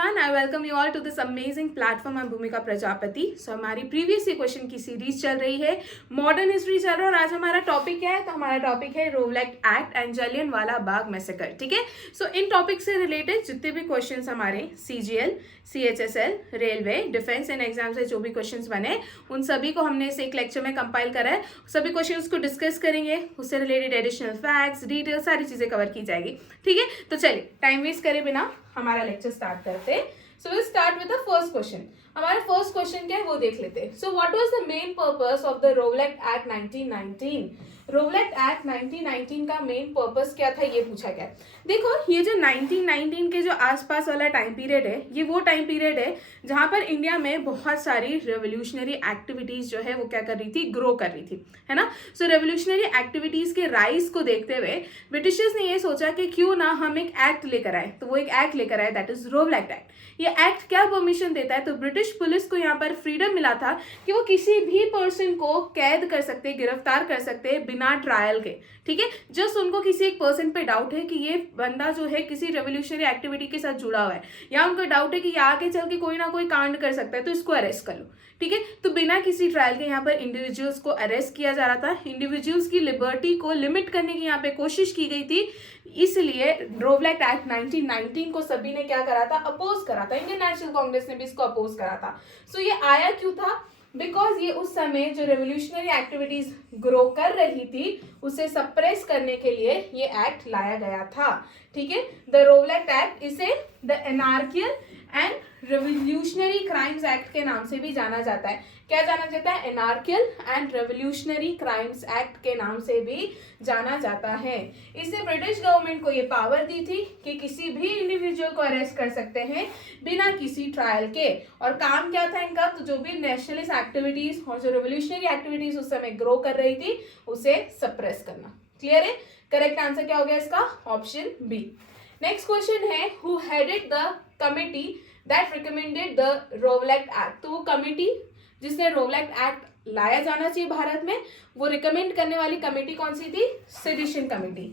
everyone. I welcome you all to this amazing platform. I'm भूमिका Prajapati. So हमारी previous question की series चल रही है, मॉडर्न हिस्ट्री चल रहा है और आज हमारा टॉपिक क्या है? तो हमारा टॉपिक है Rowlatt Act and Jallianwala Bagh massacre. ठीक है. सो इन टॉपिक से रिलेटेड जितने भी क्वेश्चंस हमारे CGL, CHSL, railway, defence and exam से जो भी क्वेश्चंस बने उन सभी को हमने इस एक लेक्चर में कंपाइल करा है. सभी क्वेश्चंस को डिस्कस करेंगे, उससे रिलेटेड एडिशनल फैक्ट्स, डिटेल सारी चीजें कवर की जाएगी. ठीक है. तो चलिए टाइम वेस्ट करे बिना हमारा लेक्चर स्टार्ट करते हैं. So will start with the first question. हमारा फर्स्ट क्वेश्चन क्या है वो देख लेते हैं. So what was the main purpose of the Rowlatt Act 1919? Rowlatt Act 1919 का मेन पर्पस क्या था ये पूछा गया. देखो ये जो 1919 के जो आसपास वाला टाइम पीरियड है, ये वो टाइम पीरियड है जहां पर इंडिया में बहुत सारी रेवोल्यूशनरी एक्टिविटीज जो है वो क्या कर रही थी, ग्रो कर रही थी, है ना. सो रेवोल्यूशनरी एक्टिविटीज के राइज को देखते हुए ब्रिटिशर्स ने ये सोचा कि क्यों ना हम एक एक्ट लेकर आए. तो वो एक एक्ट लेकर आए, दैट इज रोवलेट एक्ट. ये एक्ट क्या परमिशन देता है? तो ब्रिटिश पुलिस को यहाँ पर फ्रीडम मिला था कि वो किसी भी पर्सन को कैद कर सकते, गिरफ्तार कर सकते बिना ट्रायल के. ठीक है. जस्ट उनको किसी एक पर्सन पे डाउट है कि ये बंदा जो है किसी रेवोल्यूशनरी एक्टिविटी के साथ जुड़ा हुआ है, या उनको डाउट है कि ये आगे चल के कोई ना कोई कांड कर सकता है, तो इसको अरेस्ट कर लो. ठीक है. तो बिना किसी ट्रायल के यहाँ पर इंडिविजुअल्स को अरेस्ट किया जा रहा था. इंडिविजुअल्स की लिबर्टी को लिमिट करने की यहाँ पे कोशिश की गई थी. इसलिए रोवलेट एक्ट 1919 को सभी ने क्या करा था, अपोज करा था. इंडियन नेशनल कांग्रेस ने भी इसको अपोज करा था. सो ये आया क्यों था? बिकॉज ये उस समय जो रेवोल्यूशनरी एक्टिविटीज ग्रो कर रही थी उसे सप्रेस करने के लिए ये एक्ट लाया गया था. ठीक है. द रोवलेट एक्ट इसे the anarchical and revolutionary crimes act के नाम से भी जाना जाता है. क्या जाना जाता है? एनार्कियल एंड रेवोल्यूशनरी क्राइम्स एक्ट के नाम से भी जाना जाता है. इससे ब्रिटिश गवर्नमेंट को ये पावर दी थी कि किसी भी इंडिविजुअल को अरेस्ट कर सकते हैं बिना किसी ट्रायल के. और काम क्या था इनका? तो जो भी नेशनलिस्ट एक्टिविटीज और जो रेवोल्यूशनरी एक्टिविटीज उस समय ग्रो कर रही थी उसे सप्रेस करना. क्लियर है? करेक्ट आंसर क्या हो गया इसका? Option B. नेक्स्ट क्वेश्चन है, who headed the committee that recommended the Rowlatt Act? तो वो कमिटी जिसने रोवलेट एक्ट लाया जाना चाहिए भारत में, वो रिकमेंड करने वाली कमेटी कौन सी थी? सेडिशन कमेटी,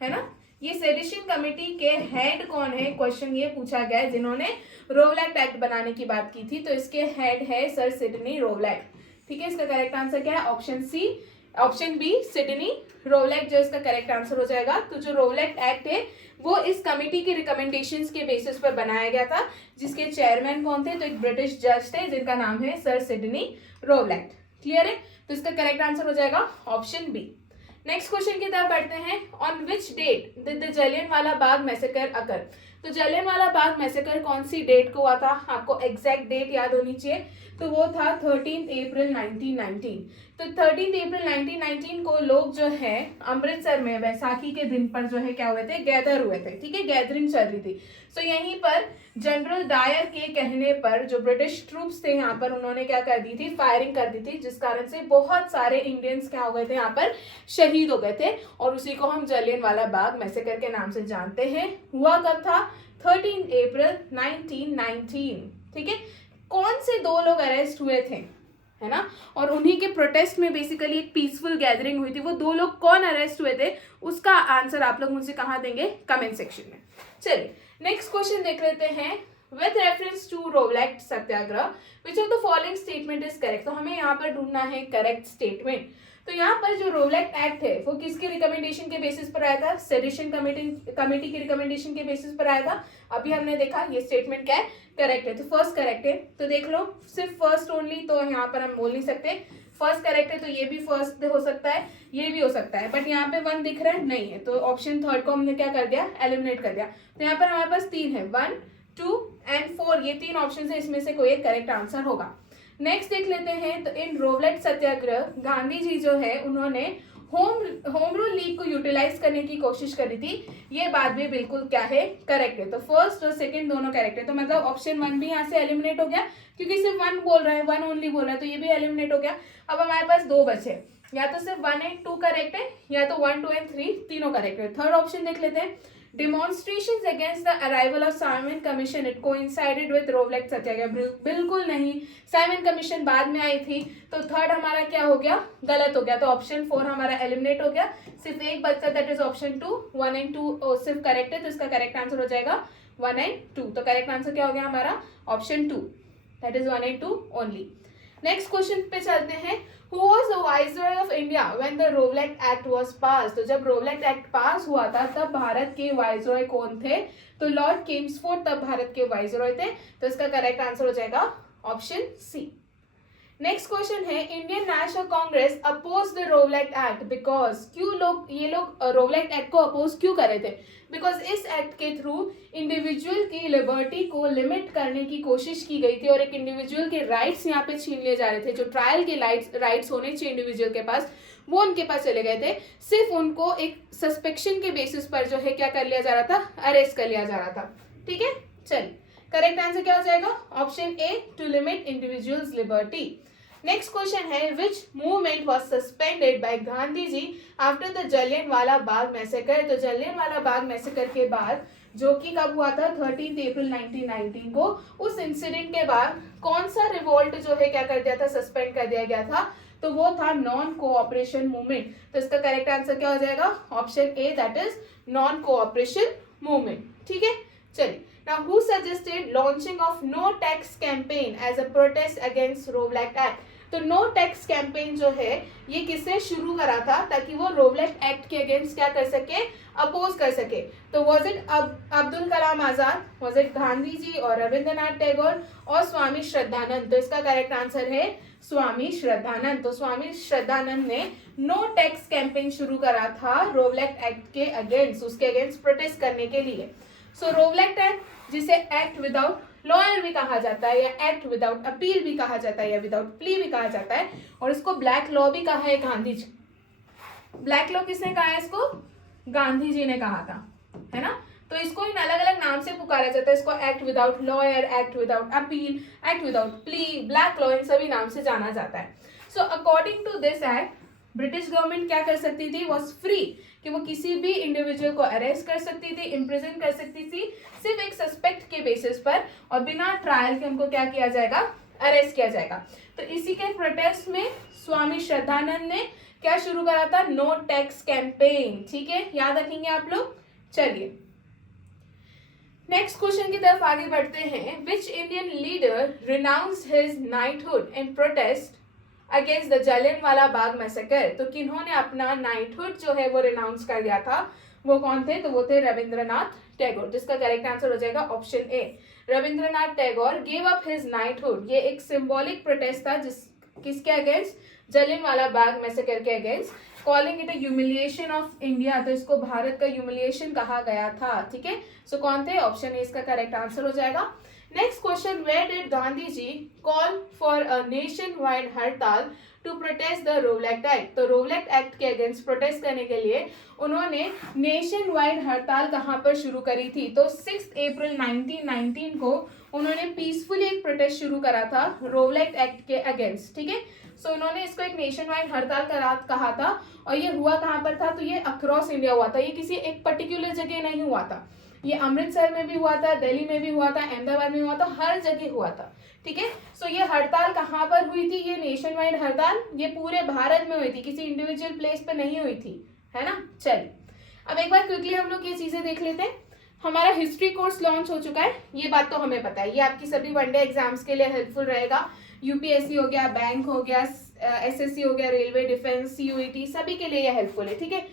है ना. ये सेडिशन कमेटी के हेड कौन है, क्वेश्चन ये पूछा गया है. जिन्होंने रोवलेट एक्ट बनाने की बात की थी तो इसके हेड है सर सिडनी रोवलेट. ठीक है. इसका करेक्ट आंसर क्या है? Option C, option B Sidney Rowlatt जो इसका करेक्ट आंसर हो जाएगा. तो जो रोवलेट एक्ट है वो इस कमेटी की रिकमेंडेशंस के बेसिस पर बनाया गया था, जिसके चेयरमैन कौन थे? तो एक ब्रिटिश जज थे जिनका नाम है सर सिडनी रोवलेट. क्लियर है? तो इसका करेक्ट आंसर हो जाएगा ऑप्शन बी. नेक्स्ट क्वेश्चन की तरफ बढ़ते हैं. On which date did the Jallianwala Bagh massacre occur? तो जलियनवाला बाग मैसेकर कौन सी डेट को हुआ था? आपको एग्जैक्ट डेट याद होनी चाहिए. तो वो था 13 अप्रैल 1919. तो 13 अप्रैल 1919 को लोग जो है अमृतसर में वैसाखी के दिन पर जो है क्या हुए थे, गैदर हुए थे. ठीक है. गैदरिंग चल रही थी. सो यहीं पर जनरल डायर के कहने पर जो ब्रिटिश ट्रूप्स थे यहाँ पर उन्होंने क्या कर दी थी, फायरिंग कर दी थी, जिस कारण से बहुत सारे इंडियंस क्या हो गए थे, यहाँ पर शहीद हो गए थे. और उसी को हम जलियनवाला बाग मैसेकर के नाम से जानते हैं. हुआ कब था? 13 अप्रैल 1919. ठीक है. कौन से दो लोग अरेस्ट हुए थे, है ना, और उन्हीं के प्रोटेस्ट में बेसिकली एक पीसफुल गैदरिंग हुई थी. वो दो लोग कौन अरेस्ट हुए थे उसका आंसर आप लोग मुझसे कहाँ देंगे? कमेंट सेक्शन में. चलिए नेक्स्ट क्वेश्चन देख लेते हैं. With reference to Rowlatt Satyagraha which of the following statement is correct? तो हमें यहाँ पर ढूंढना है करेक्ट स्टेटमेंट. तो यहाँ पर जो रोवलेट एक्ट है वो किसके रिकमेंडेशन के बेसिस पर आया था? सेडिशन कमेटी की रिकमेंडेशन के बेसिस पर आया था. अभी हमने देखा ये स्टेटमेंट क्या है, करेक्ट है. तो फर्स्ट करेक्ट है. तो देख लो सिर्फ फर्स्ट ओनली तो यहाँ पर हम बोल नहीं सकते. फर्स्ट करेक्ट है तो ये भी फर्स्ट हो सकता है, ये भी हो सकता है, बट यहाँ पे 1 दिख रहा है नहीं है. तो ऑप्शन थर्ड को हमने क्या कर दिया, एलिमिनेट कर दिया. तो यहाँ पर हमारे पास 3 है, 1, 2 एंड 4. ये 3 ऑप्शन है, इसमें से कोई एक करेक्ट आंसर होगा. नेक्स्ट देख लेते हैं. तो इन रोवलेट सत्याग्रह गांधी जी जो है उन्होंने होम रूल लीग को यूटिलाइज करने की कोशिश करी थी. ये बात भी बिल्कुल क्या है, करेक्ट है. तो फर्स्ट और सेकंड दोनों करेक्ट है. तो मतलब ऑप्शन 1 भी यहाँ से एलिमिनेट हो गया क्योंकि सिर्फ 1 बोल रहा है, 1 ओनली बोल रहा है, तो ये भी एलिमिनेट हो गया. अब हमारे पास 2 बचे, या तो सिर्फ 1 एंड 2 करेक्ट है, या तो 1, 2 एंड 3 तीनों करेक्ट है. थर्ड ऑप्शन देख लेते हैं. Demonstrations against the arrival of Simon Commission, it coincided with Rowlatt सत्याग्रह, बिल्कुल नहीं, साइमन कमीशन बाद में आई थी, तो थर्ड हमारा क्या हो गया, गलत हो गया, तो ऑप्शन 4 हमारा एलिमिनेट हो गया, सिर्फ एक बचता, दैट इज ऑप्शन 2, 1 एंड 2 सिर्फ करेक्ट है, तो इसका करेक्ट आंसर हो जाएगा 1 एंड 2, तो करेक्ट आंसर क्या हो गया हमारा option 2, that is 1 and 2 only. Next question पे चलते हैं, Who was the Viceroy of India when the Rowlatt Act was passed? तो जब Rowlatt Act पास हुआ था तब भारत के वाइसरॉय कौन थे, तो लॉर्ड किम्सफोर्ड तब भारत के वाइसरॉय थे, तो इसका करेक्ट आंसर हो जाएगा ऑप्शन सी। नेक्स्ट क्वेश्चन है, Indian National Congress oppose the Rowlatt Act because, क्यों ये लोग रोवलैट एक्ट को अपोज क्यों कर रहे थे, बिकॉज इस एक्ट के थ्रू इंडिविजुअल की लिबर्टी को लिमिट करने की कोशिश की गई थी और एक इंडिविजुअल के राइट्स यहाँ पे छीन लिए जा रहे थे, जो ट्रायल के राइट्स होने चाहिए इंडिविजुअल के पास वो उनके पास चले गए थे, सिर्फ उनको एक सस्पेक्शन के बेसिस पर जो है क्या कर लिया जा रहा था, अरेस्ट कर लिया जा रहा था। ठीक है, चलिए करेक्ट आंसर क्या हो जाएगा option A, to limit individuals liberty. Next question है, which movement was suspended by Gandhi ji after the Jallianwala Bagh massacre, तो जलियनवाला बाग मैसेकर के बाद जो कि कब हुआ था 13 अप्रैल 1919 को, उस इंसिडेंट के बाद कौन सा रिवोल्ट जो है क्या कर दिया था, सस्पेंड कर दिया गया था, तो वो था नॉन कोऑपरेशन मूवमेंट, तो इसका करेक्ट आंसर क्या हो जाएगा option A, that is non cooperation movement. ठीक है, चलिए now who suggested launching of no tax campaign as a protest against Rowlatt Act, तो नो टैक्स कैंपेन जो है ये किसने शुरू करा था ताकि वो रोवलैट एक्ट के अगेंस्ट क्या कर सके, अपोज कर सके, तो was it Abdul Kalam Azad, was it Gandhi ji और रविंद्रनाथ टैगोर और स्वामी श्रद्धानंद, तो इसका करेक्ट आंसर है स्वामी श्रद्धानंद। तो स्वामी श्रद्धानंद ने नो टैक्स कैंपेन शुरू करा था रोवलैट एक्ट के अगेंस्ट, उसके अगेंस्ट प्रोटेस्ट करने के लिए। सो रोवलैट एक्ट, जिसे एक्ट विदाउट लॉयर भी कहा जाता है या एक्ट विदाउट अपील भी कहा जाता है या विदाउट प्ली भी कहा जाता है, और इसको ब्लैक लॉ भी कहा है गांधी जी। ब्लैक लॉ किसने कहा है इसको, गांधी जी ने कहा था, है ना, तो इसको इन अलग अलग नाम से पुकारा जाता है, इसको act without lawyer, act without appeal, act without plea, black law, इन सभी नाम से जाना जाता है। So according to this act British government क्या कर सकती थी, वॉज फ्री, कि वो किसी भी इंडिविजुअल को अरेस्ट कर सकती थी, इम्प्रिजन कर सकती थी सिर्फ एक सस्पेक्ट के बेसिस पर, और बिना ट्रायल के उनको क्या किया जाएगा, अरेस्ट किया जाएगा। तो इसी के प्रोटेस्ट में स्वामी श्रद्धानंद ने क्या शुरू करा था, नो टैक्स कैंपेन। ठीक है, याद रखेंगे आप लोग। चलिए नेक्स्ट क्वेश्चन की तरफ आगे बढ़ते हैं, which Indian leader renounced his knighthood in protest against the Jallianwala Bagh massacre, तो किन्होंने अपना नाइटहुड जो है वो रिनाउंस कर दिया था, वो कौन थे, तो वो थे रविंद्रनाथ टैगोर, जिसका करेक्ट आंसर हो जाएगा ऑप्शन ए, Rabindranath Tagore gave up his knighthood. ये एक सिंबॉलिक प्रोटेस्ट था किसके अगेंस्ट, जलियनवाला बाग मैसेकर के against, calling it a humiliation of India, तो इसको भारत का ह्यूमिलिएशन कहा गया था। ठीक है, सो कौन थे, ऑप्शन ए इसका करेक्ट आंसर हो जाएगा। Next question, where did Gandhi ji call for a nationwide hartal to protest the Rowlatt Act, तो रोवलैट एक्ट के अगेंस्ट प्रोटेस्ट करने के लिए उन्होंने नेशन वाइड हड़ताल कहाँ पर शुरू करी थी, तो 6 अप्रैल 1919 को उन्होंने पीसफुली एक प्रोटेस्ट शुरू करा था रोवलैट एक्ट के अगेंस्ट। ठीक है, सो उन्होंने इसको एक नेशन वाइड हड़ताल कहा था, और ये हुआ कहाँ पर था, तो ये अक्रॉस इंडिया हुआ था, ये किसी एक पर्टिकुलर जगह नहीं हुआ था, ये अमृतसर में भी हुआ था, दिल्ली में भी हुआ था, अहमदाबाद में हुआ था, हर जगह हुआ था। ठीक है, सो ये हड़ताल कहाँ पर हुई थी, ये नेशन वाइड हड़ताल ये पूरे भारत में हुई थी, किसी इंडिविजुअल प्लेस पर नहीं हुई थी, है ना। चलिए अब एक बार क्विकली हम लोग ये चीजें देख लेते हैं। हमारा हिस्ट्री कोर्स लॉन्च हो चुका है, ये बात तो हमें पता है, ये आपकी सभी वनडे एग्जाम्स के लिए हेल्पफुल रहेगा, यूपीएससी हो गया, बैंक हो गया, एसएससी हो गया, रेलवे, डिफेंस, सीयूईटी, सभी के लिए ये हेल्पफुल है। ठीक है,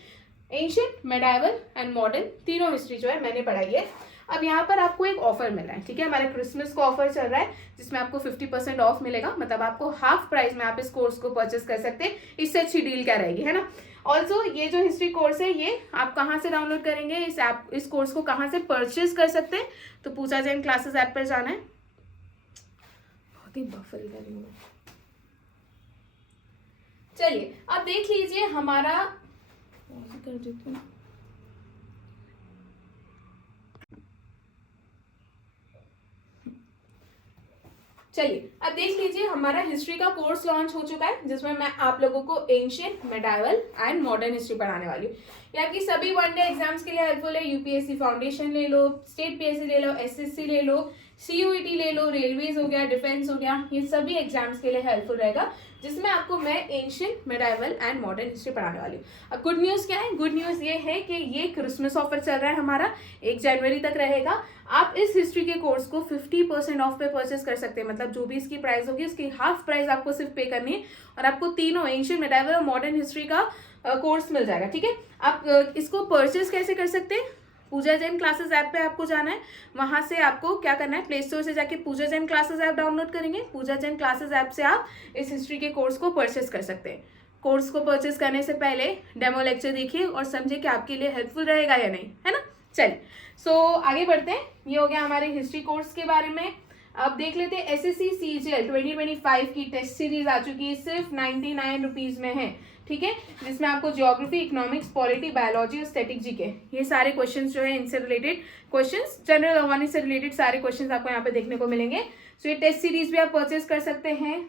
एंशिएंट, मेडाइवल एंड मॉडर्न तीनों हिस्ट्री जो है मैंने पढ़ाई है। अब यहाँ पर आपको एक ऑफर मिल रहा है, ठीक है, हमारा क्रिसमस का ऑफर चल रहा है जिसमें आपको 50% ऑफ मिलेगा, मतलब आपको हाफ प्राइस में आप इस कोर्स को परचेस कर सकते हैं, इससे अच्छी डील क्या रहेगी, है ना। ऑल्सो ये जो हिस्ट्री कोर्स है ये आप कहाँ से डाउनलोड करेंगे, इस कोर्स को कहाँ से परचेज कर सकते हैं, तो पूजा जैन क्लासेस ऐप पर जाना है। बहुत ही बफल कर रही हूँ। चलिए अब देख लीजिए हमारा, कर देती हूँ, चलिए अब देख लीजिए हमारा हिस्ट्री का कोर्स लॉन्च हो चुका है जिसमें मैं आप लोगों को ancient, medieval and modern history पढ़ाने वाली हूँ। या कि सभी वनडे एग्जाम्स के लिए हेल्पफुल है। यूपीएससी फाउंडेशन ले लो, स्टेट पीएससी ले लो, एसएससी ले लो, सीयूईटी ले लो, रेलवेज हो गया, डिफेंस हो गया, ये सभी एग्जाम्स के लिए हेल्पफुल रहेगा, जिसमें आपको मैं ancient, medieval and modern history पढ़ाने वाली हूँ। अब गुड न्यूज़ क्या है? गुड न्यूज़ ये है कि ये क्रिसमस ऑफर चल रहा है हमारा, 1 जनवरी तक रहेगा। आप इस हिस्ट्री के कोर्स को 50% ऑफ पे परचेस कर सकते हैं, मतलब जो भी इसकी प्राइस होगी उसकी हाफ प्राइस आपको सिर्फ पे करनी है और आपको तीनों एंशिएंट, मेडाइवल और मॉडर्न हिस्ट्री का कोर्स मिल जाएगा। ठीक है, आप इसको परचेस कैसे कर सकते हैं? पूजा जैन क्लासेस ऐप पे आपको जाना है, वहां से आपको क्या करना है, प्ले स्टोर से जाके पूजा जैन क्लासेस ऐप डाउनलोड करेंगे। पूजा जैन क्लासेस ऐप से आप इस हिस्ट्री के कोर्स को परचेस कर सकते हैं। कोर्स को परचेस करने से पहले डेमो लेक्चर देखिए और समझिए कि आपके लिए हेल्पफुल रहेगा या नहीं, है ना। चलिए, सो आगे बढ़ते हैं। ये हो गया हमारे हिस्ट्री कोर्स के बारे में। अब देख लेते हैं एसएससी सीजीएल 2025 की टेस्ट सीरीज आ चुकी है, सिर्फ 99 रुपीज में है। ठीक है, जिसमें आपको ज्योग्राफी, इकोनॉमिक्स, पॉलिटी, बायोलॉजी और स्टैटिक जीके, ये सारे क्वेश्चंस जो है इनसे रिलेटेड क्वेश्चंस, जनरल अवेयरनेस से रिलेटेड सारे क्वेश्चंस आपको यहाँ पे देखने को मिलेंगे। सो ये टेस्ट सीरीज भी आप परचेस कर सकते हैं।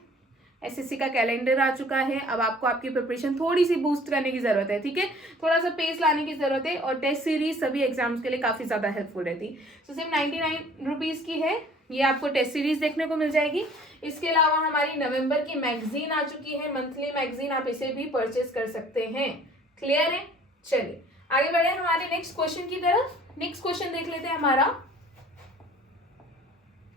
एसएससी का कैलेंडर आ चुका है, अब आपको आपकी प्रिपरेशन थोड़ी सी बूस्ट करने की जरूरत है। ठीक है, थोड़ा सा पेस लाने की जरूरत है और टेस्ट सीरीज सभी एग्जाम्स के लिए काफी ज्यादा हेल्पफुल रहती। सो सिर्फ 99 रुपीज की है, ये आपको टेस्ट सीरीज देखने को मिल जाएगी। इसके अलावा हमारी नवंबर की मैगजीन आ चुकी है, मंथली मैगजीन, आप इसे भी परचेस कर सकते हैं। क्लियर है? चलिए आगे बढ़े हमारे नेक्स्ट क्वेश्चन की तरफ। नेक्स्ट क्वेश्चन देख लेते हैं हमारा।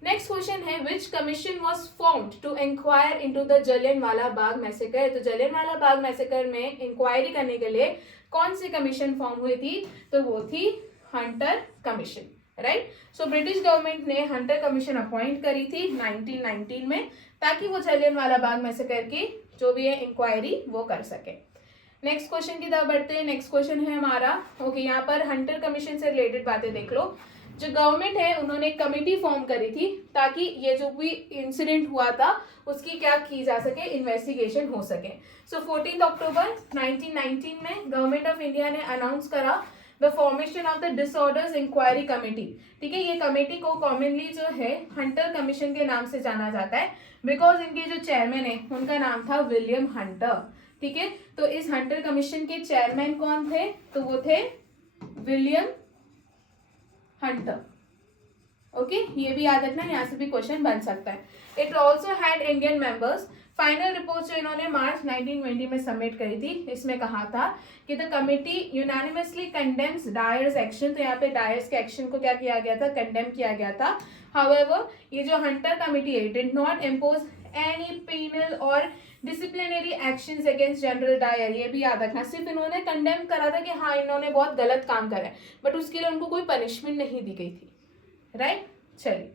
नेक्स्ट क्वेश्चन है, which commission was formed to inquire into the Jallianwala Bagh massacre. तो जलियनवाला बाग मैसेकर में इंक्वायरी करने के लिए कौन सी कमीशन फॉर्म हुई थी? तो वो थी Hunter commission, right. So British government ने हंटर कमीशन अपॉइंट करी थी 1919 में, ताकि वो जलियनवाला बाग मैसेकर की जो भी है इंक्वायरी वो कर सके। नेक्स्ट क्वेश्चन की तरफ बढ़ते हैं। नेक्स्ट क्वेश्चन है हमारा, ओके, यहाँ पर हंटर कमीशन से रिलेटेड बातें देख लो। जो गवर्नमेंट है उन्होंने कमेटी फॉर्म करी थी ताकि ये जो भी इंसिडेंट हुआ था उसकी क्या की जा सके, इन्वेस्टिगेशन हो सके। सो 14 अक्टूबर 1919 में गवर्नमेंट ऑफ इंडिया ने अनाउंस करा the formation of the disorders inquiry committee. ठीक है, ये कमेटी को कॉमनली जो है हंटर कमीशन के नाम से जाना जाता है, बिकॉज इनके जो चेयरमैन है उनका नाम था विलियम हंटर। ठीक है, तो इस हंटर कमीशन के चेयरमैन कौन थे? तो वो थे विलियम हंटर। ओके, ये भी याद रखना, यहाँ से भी क्वेश्चन बन सकता है। It also had Indian members. Final report जो इन्होंने मार्च 1920 में सबमिट करी थी, इसमें कहा था कि the committee unanimously condemns dyers action. तो यहाँ पे डायर्स के एक्शन को क्या किया गया था? कंडेम किया गया था। हाउएवर ये जो हंटर कमिटी है did not impose any penal और disciplinary actions against General Dyer. ये भी याद रखना, सिर्फ इन्होंने कंडेम करा था कि हाँ इन्होंने बहुत गलत काम करा है, बट उसके लिए उनको कोई पनिशमेंट नहीं दी गई थी, राइट। चलिए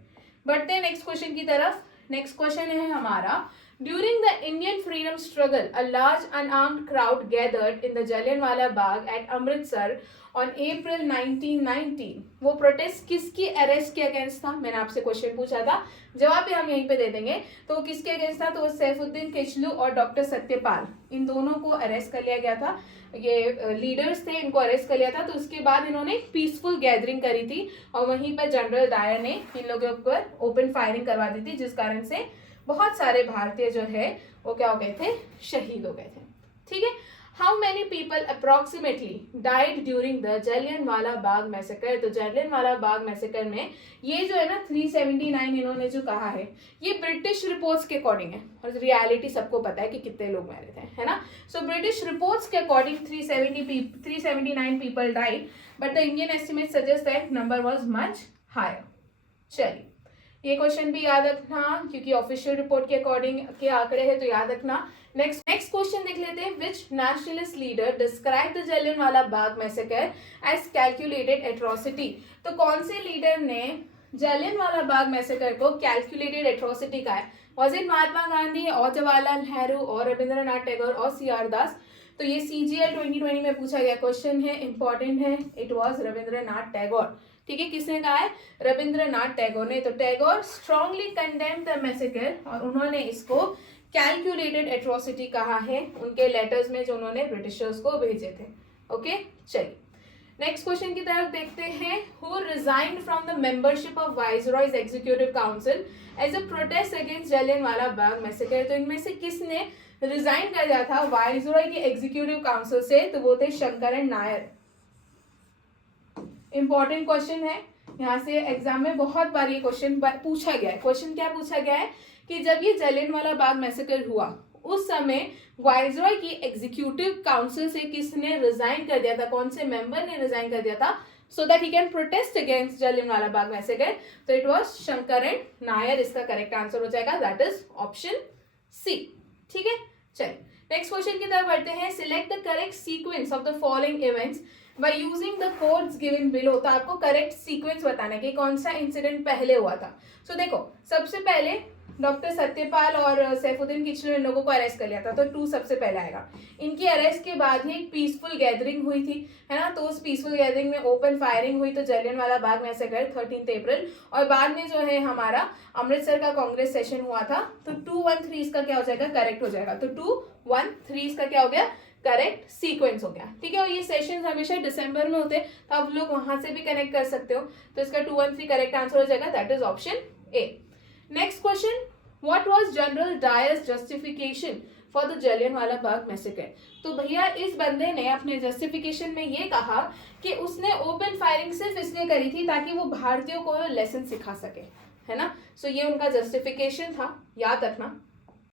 बढ़ते हैं नेक्स्ट क्वेश्चन की तरफ। नेक्स्ट क्वेश्चन है हमारा, during the Indian freedom struggle a large unarmed crowd gathered in the Jallianwala Bagh at Amritsar on April 1919। वो प्रोटेस्ट किसकी अरेस्ट के अगेंस्ट था? मैंने आपसे क्वेश्चन पूछा था, जवाब भी हम यहीं पे दे देंगे। तो किसके अगेंस्ट था? तो वो सैफुद्दीन किचलू और डॉक्टर सत्यपाल, इन दोनों को अरेस्ट कर लिया गया था। ये लीडर्स थे, इनको अरेस्ट कर लिया था। तो उसके बाद इन्होंने पीसफुल गैदरिंग करी थी और वहीं पर जनरल डायर ने इन लोगों के ऊपर ओपन फायरिंग करवा दी थी, जिस कारण से बहुत सारे भारतीय जो है वो क्या हो गए थे? शहीद हो गए थे। ठीक है, how many people approximately died during the Jallianwala Bagh massacre. तो जलियनवाला बाग मैसेकर में ये जो है ना 379 इन्होंने जो कहा है, ये ब्रिटिश रिपोर्ट्स के अकॉर्डिंग है और रियलिटी सबको पता है कि कितने लोग मरे थे, है ना। सो ब्रिटिश रिपोर्ट्स के according 379 people died, but the Indian estimate suggest that number was much higher. चलिए ये क्वेश्चन भी याद रखना, क्योंकि ऑफिशियल रिपोर्ट के अकॉर्डिंग के आंकड़े हैं, तो याद रखना। नेक्स्ट क्वेश्चन देख लेते हैं, which nationalist leader describe the Jallianwala Bagh massacre as calculated atrocity. तो कौन से लीडर ने जलियनवाला बाग मैसेकर को कैलकुलेटेड एट्रोसिटी कहा है? वॉज इट महात्मा गांधी और जवाहरलाल नेहरू और रविंद्रनाथ टैगोर और CR दास? तो ये CGL 2020 में पूछा गया क्वेश्चन है, इंपॉर्टेंट है। It was Rabindranath Tagore. ठीक है, किसने कहा है? रविंद्रनाथ टैगोर ने। तो Tagore strongly condemn the massacre और उन्होंने इसको कैलकुलेटेड एट्रोसिटी कहा है उनके लेटर्स में जो उन्होंने ब्रिटिशर्स को भेजे थे। ओके, चलिए नेक्स्ट क्वेश्चन की तरफ देखते हैं। Who resigned from the membership of viceroy's executive council as a protest against Jallianwala Bagh massacre. तो इनमें से किसने रिजाइन कर दिया था वाइसरॉय के एग्जीक्यूटिव काउंसिल से? तो वो थे शंकरन नायर। इंपॉर्टेंट क्वेश्चन है, यहाँ से एग्जाम में बहुत बार ये क्वेश्चन पूछा गया है। क्वेश्चन क्या पूछा गया है कि जब ये जलियांवाला बाग मैसेकर हुआ उस समय वाइसरॉय की एग्जीक्यूटिव काउंसिल से किसने रिजाइन कर दिया था, कौन से मेंबर ने रिजाइन कर दिया था so that he can protest against Jallianwala Bagh massacre? तो it was शंकरन नायर, इसका करेक्ट आंसर हो जाएगा, दैट इज ऑप्शन सी। ठीक है, चलिए नेक्स्ट क्वेश्चन की तरफ बढ़ते हैं। Select the correct sequence of the following events by using the codes given below. तो आपको करेक्ट सीक्वेंस बताना है कि कौन सा इंसिडेंट पहले हुआ था। सो देखो, सबसे पहले डॉक्टर सत्यपाल और सैफुद्दीन किचलू इन लोगों को अरेस्ट कर लिया था, तो 2 सबसे पहले आएगा। इनकी अरेस्ट के बाद ही एक पीसफुल गैदरिंग हुई थी, है ना, तो उस पीसफुल गैदरिंग में ओपन फायरिंग हुई, तो जलियांवाला बाग मैसेकर 13 अप्रैल। और बाद में जो है हमारा अमृतसर का कांग्रेस सेशन हुआ था, तो 213 इसका क्या हो जाएगा, करेक्ट हो जाएगा। तो 213 इसका क्या हो गया, करेक्ट सीक्वेंस हो गया। ठीक है, और ये सेशंस हमेशा दिसंबर में होते हैं, तो आप लोग वहां से भी कनेक्ट कर सकते हो। तो इसका 213 करेक्ट आंसर हो जाएगा, that is option A. Next question, what was general dyers justification for the Jallianwala Bagh massacre. तो भैया इस बंदे ने अपने जस्टिफिकेशन में ये कहा कि उसने ओपन फायरिंग सिर्फ इसलिए करी थी ताकि वो भारतीयों को लेसन सिखा सके, है ना। सो ये उनका जस्टिफिकेशन था, याद रखना।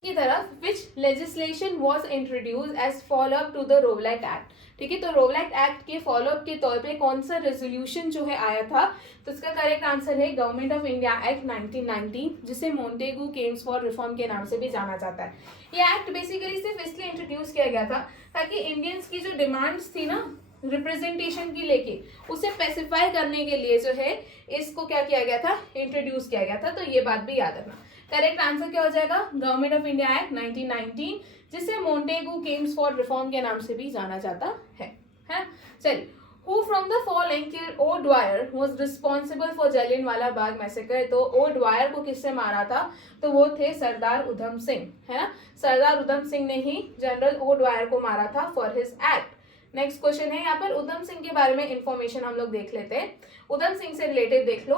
की तरफ which legislation was introduce as follow up to the Rowlatt Act. ठीक है, तो रोवलैक एक्ट के फॉलो अप के तौर पे कौन सा रेजोल्यूशन जो है आया था, तो इसका करेक्ट आंसर है गवर्नमेंट ऑफ इंडिया एक्ट 1919, जिसे मोंटेगू केम्स फॉर रिफॉर्म के नाम से भी जाना जाता है। ये एक्ट बेसिकली सिर्फ इसलिए इंट्रोड्यूस किया गया था ताकि इंडियंस की जो डिमांड्स थी ना रिप्रेजेंटेशन की लेके, उसे स्पेसिफाई करने के लिए जो है इसको क्या किया गया था, इंट्रोड्यूस किया गया था। तो ये बात भी याद रखना। करेक्ट आंसर क्या हो जाएगा, गवर्नमेंट ऑफ इंडिया एक्ट 1919, जिसे मोंटेगू केम्स फॉर रिफॉर्म के नाम से भी जाना जाता है। चलिए, who from the following killed O'Dwyer was responsible for Jallianwala Bagh massacre. तो ओडवायर को किससे मारा था, तो वो थे सरदार उधम सिंह, है ना। सरदार उधम सिंह ने ही जनरल ओडवायर को मारा था for his act. Next question है, यहाँ पर उधम सिंह के बारे में इंफॉर्मेशन हम लोग देख लेते हैं। उधम सिंह से रिलेटेड देख लो,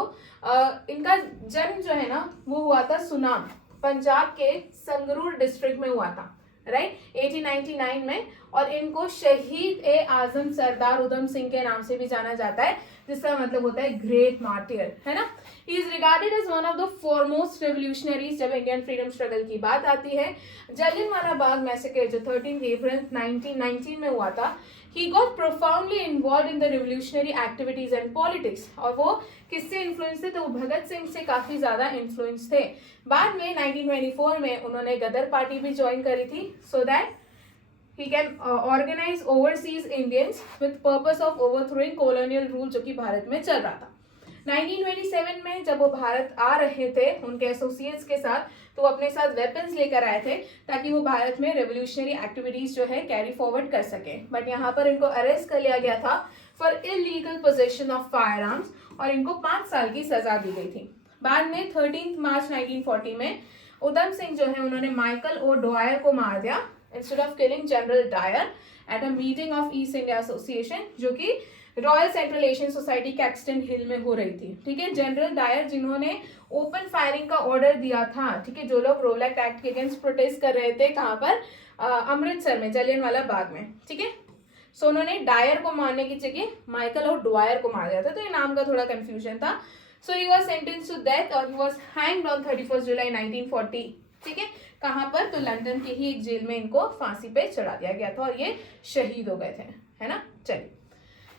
इनका जन्म जो है ना वो हुआ था सुनाम, पंजाब के संगरूर डिस्ट्रिक्ट में हुआ था, राइट, 1899 में। और इनको शहीद ए आजम सरदार उधम सिंह के नाम से भी जाना जाता है, जिसका मतलब होता है ग्रेट मार्टियर, है ना। He is regarded as one of the foremost revolutionaries जब इंडियन फ्रीडम स्ट्रगल की बात आती है। जलियांवाला बाग मैसेकर जो 13 अप्रैल 1919 में हुआ था, he got profoundly involved in the revolutionary activities and politics। और वो किससे इन्फ्लुएंस थे, तो वो भगत सिंह से काफी ज्यादा इन्फ्लुएंस थे। बाद में 1924 में उन्होंने गदर पार्टी भी ज्वाइन करी थी, so that he can organize overseas Indians with purpose of overthrowing colonial rule जो कि भारत में चल रहा था। 1927 में जब वो भारत आ रहे थे उनके एसोसिएट्स के साथ, तो वो अपने साथ वेपन्स लेकर आए थे ताकि वो भारत में रेवोल्यूशनरी एक्टिविटीज जो है कैरी फॉरवर्ड कर सके। बट यहाँ पर इनको अरेस्ट कर लिया गया था for illegal possession of fire arms, और इनको 5 साल की सजा दी गई थी। बाद में 13 मार्च 1940 में उधम सिंह जो है उन्होंने माइकल ओ डॉयर को मार दिया instead of killing General Dyer at a meeting of East India Association, जो कि Royal Central Asian Society Caxton Hill में हो रही थी। ठीक है, जनरल डायर जिन्होंने ओपन फायरिंग का ऑर्डर दिया था, ठीक है, जो लोग रोवलैक एक्ट के अगेंस्ट प्रोटेस्ट कर रहे थे, कहाँ पर, अमृतसर में, जलियांवाला बाग में। ठीक है, सो उन्होंने डायर को मारने की जगह माइकल और डॉयर को मार दिया था, तो ये नाम का थोड़ा कंफ्यूजन था। So he was sentenced to death और he was hanged on 31 July 1940। ठीक है, कहाँ पर, तो लंदन की ही एक जेल में इनको फांसी पे चढ़ा दिया गया था और ये शहीद हो गए थे, है ना। चलिए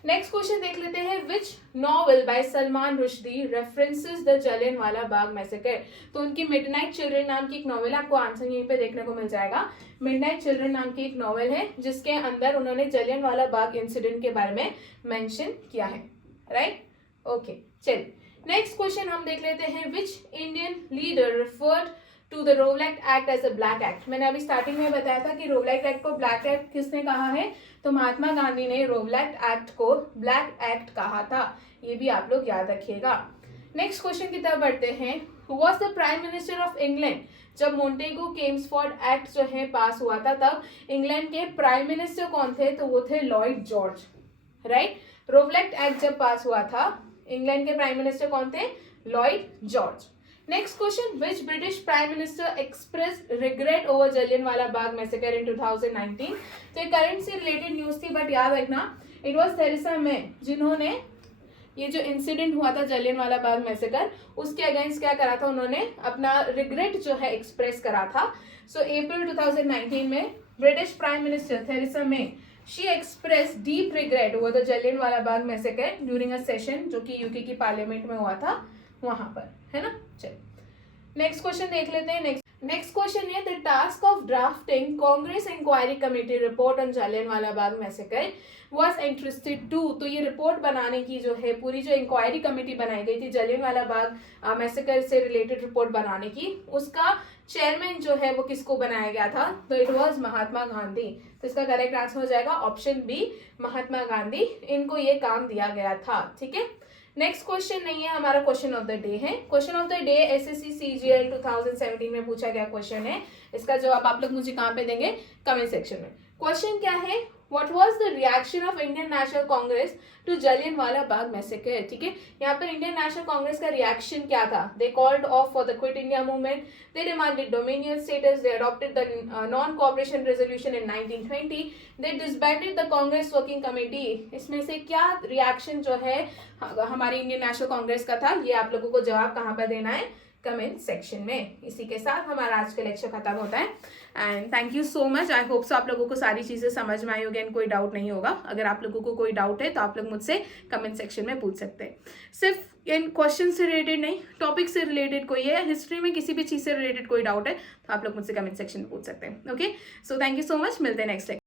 नेक्स्ट क्वेश्चन देख लेते हैं, which novel by Salman Rushdie references the Jallianwala Bagh massacre. तो उनकी मिडनाइट चिल्ड्रन नाम की एक नॉवेल, आपको आंसर यहीं पे देखने को मिल जाएगा। मिडनाइट चिल्ड्रन नाम की एक नॉवेल है जिसके अंदर उन्होंने जलियांवाला बाग इंसिडेंट के बारे में मेंशन किया है, राइट। ओके, चलिए नेक्स्ट क्वेश्चन हम देख लेते हैं, which Indian leader referred to the Rowlatt Act as a black act. मैंने अभी स्टार्टिंग में बताया था कि रोवलैक एक्ट को ब्लैक एक्ट किसने कहा है, तो महात्मा गांधी ने रोवलैक एक्ट को ब्लैक एक्ट कहा था, ये भी आप लोग याद रखिएगा। नेक्स्ट क्वेश्चन की तरफ बढ़ते हैं, who was the prime minister of England जब मोंटेगू केम्सफोर्ड एक्ट जो है पास हुआ था, तब इंग्लैंड के प्राइम मिनिस्टर कौन थे, तो वो थे लॉर्ड जॉर्ज, राइट। रोवलैक एक्ट जब पास हुआ था, इंग्लैंड के प्राइम मिनिस्टर कौन थे, Lord George. Next question, which British prime minister expressed regret over Jallianwala Bagh massacre in 2019। तो ये करंट से रिलेटेड न्यूज थी, बट याद रखना इट वाज थेरेसा मे जिन्होंने ये जो इंसिडेंट हुआ था जलियांवाला बाग मैसेकर, उसके अगेंस्ट क्या करा था उन्होंने, अपना रिग्रेट जो है एक्सप्रेस करा था. सो अप्रैल 2019 में British prime minister Theresa May, she express deep regret over the Jallianwala Bagh massacre during a session जो कि यूके की पार्लियामेंट में हुआ था वहां पर, है ना. चलिए नेक्स्ट क्वेश्चन देख लेते हैं. नेक्स्ट क्वेश्चन है, the task of drafting Congress inquiry committee report on Jallianwala Bagh massacre was interested to. तो ये रिपोर्ट बनाने की जो है पूरी जो इंक्वायरी कमेटी बनाई गई थी जलियांवाला बाग मैसेकर से रिलेटेड रिपोर्ट बनाने की, उसका चेयरमैन जो है वो किसको बनाया गया था, तो इट वाज महात्मा गांधी. तो इसका करेक्ट आंसर हो जाएगा ऑप्शन बी, महात्मा गांधी. इनको ये काम दिया गया था. ठीक है. नेक्स्ट क्वेश्चन नहीं है हमारा, क्वेश्चन ऑफ द डे है. Question of the day SSC CGL 2017 में पूछा गया क्वेश्चन है. इसका जवाब आप लोग मुझे कहाँ पे देंगे, कमेंट सेक्शन में. क्वेश्चन क्या है, what was the reaction of Indian National Congress to Jallianwala Bagh massacre. ठीक है, यहाँ पर इंडियन नेशनल कांग्रेस का रिएक्शन क्या था. They called off for the quit India movement, they demanded dominion status, they adopted the non cooperation resolution in 1920, they disbanded the Congress working committee. इसमें से क्या रिएक्शन जो है हमारी इंडियन नेशनल कांग्रेस का था, ये आप लोगों को जवाब कहाँ पर देना है, कमेंट सेक्शन में. इसी के साथ हमारा आज का लेक्चर खत्म होता है. And thank you so much. I hope so आप लोगों को सारी चीज़ें समझ में आई होगी एंड कोई डाउट नहीं होगा. अगर आप लोगों को कोई डाउट है तो आप लोग मुझसे कमेंट सेक्शन में पूछ सकते हैं. सिर्फ इन क्वेश्चन से रिलेटेड नहीं, टॉपिक से रिलेटेड कोई है, हिस्ट्री में किसी भी चीज़ से रिलेटेड कोई डाउट है तो आप लोग मुझसे कमेंट सेक्शन में पूछ सकते हैं. Okay, so thank you so much. मिलते हैं नेक्स्ट